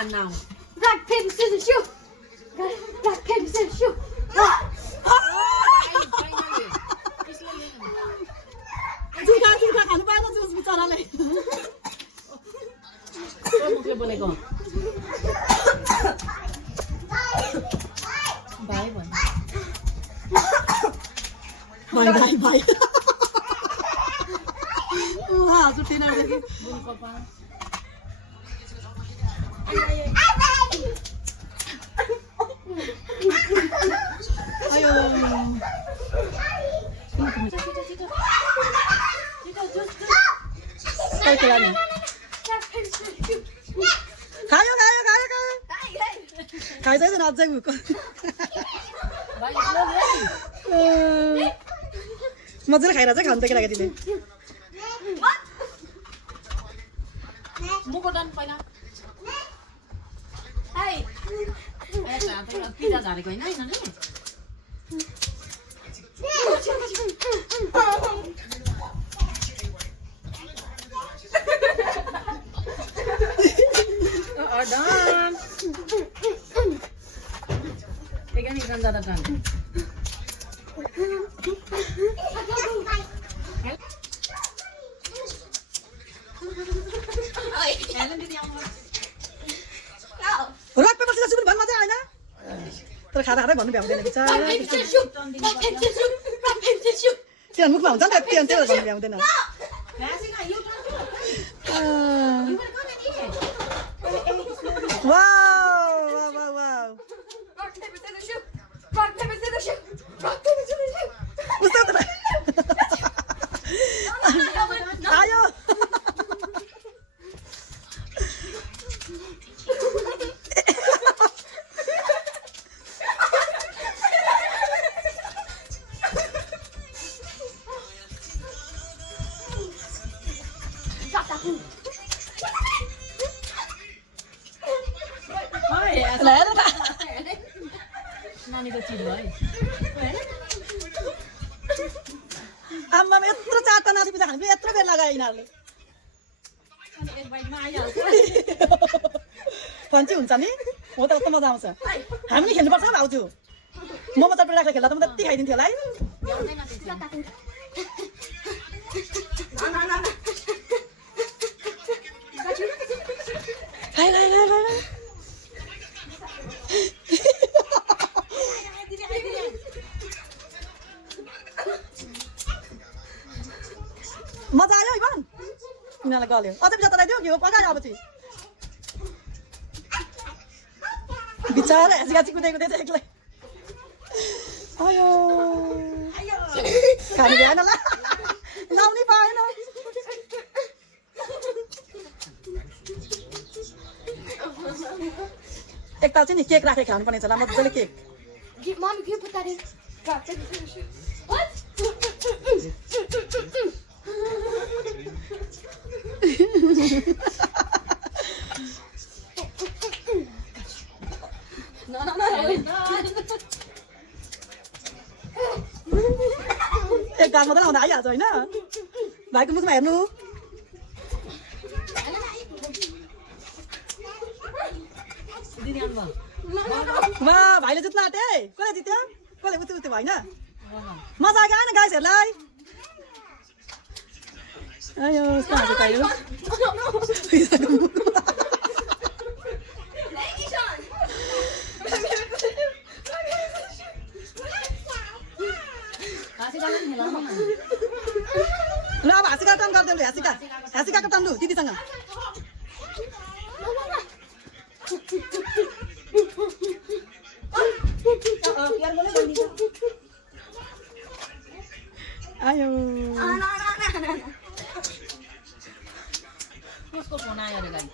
bàn nào. Rock, paper, scissors, shoot. Rock, paper, scissors, shoot. Juga kan apa itu terus bicara lagi. Mungkin boleh kok. Baik bang. Bye. Wah, sudah nak lagi. Boleh kok pak. Ayo. Kau jalan. Kayo. Kayo saya nak jaga buku. Baik boleh lagi. मजाले खाइरहेछ खानु त केटाकेटीले Mua con đân phải nào. Hey. Ai trả tay pizza giả cái này nè. Ở đó. Cái này gần ra gần. Rock paper scissors shoot भन्नु चाहिँ हैन तर खाँदा भन्नु भ्याउँदैन बिचारा Rock, paper, scissors, shoot. Rock, paper, scissors, shoot. Rock, paper, scissors, shoot. त्यो मुखमा हुन्छ नि त त्यो भन्नु भ्याउँदैन wow Rock, paper, scissors, shoot. Rock, paper, scissors, shoot. Rock, paper, scissors, shoot. उस्तो त आयो Nani ko chido ay. आम्मा यत्रो चारटा नाति पिजा खानु यत्रो बेर लगायो यिनीहरूले एक बाइटमा आइहाल्छ। फन्ची हुन्छ नि हो त कस्तो मजा आउँछ हामीले खेल्नुपर्छ भाउजू मोमो चटपटी राखेर खेल्दा त म त्यति खाइदिन्थ्यो होला है ल्याउँदैन त्यसरी। खाइ मजा आयो इभन यिनीहरूलाई गल्यो अझै पिछा तराइदियो घिउ पकायो अब चाहिँ बिचारा हाँसी कुदेको थियो एक्लै आयो खानु भएन ल लाउनै पाएन एकताल चाहिँ नि केक राखेर खानु पर्ने छ ल मजाले cake Mommy, can you put that in? Rock, paper, scissors, shoot. What? एक गाल मात्रै लाउँदा आइहाल्छ होइन भाइको मुखमा हेर्नु दिदी आउनु भयो। वा भाइले जित्न आँटे कसले जित्यो कसले उस्तो होइन मजा आयो न गाइसहरूलाई आयो यस्तो हाँसो पायो ल अब हाँसीका काम गरिदेऊ ल हाँसीकाको काम लु दिदीसँग आयो कसको फोन आयो रे गाडी?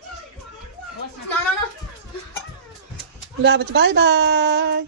ल अब चाहिँ बाई बाई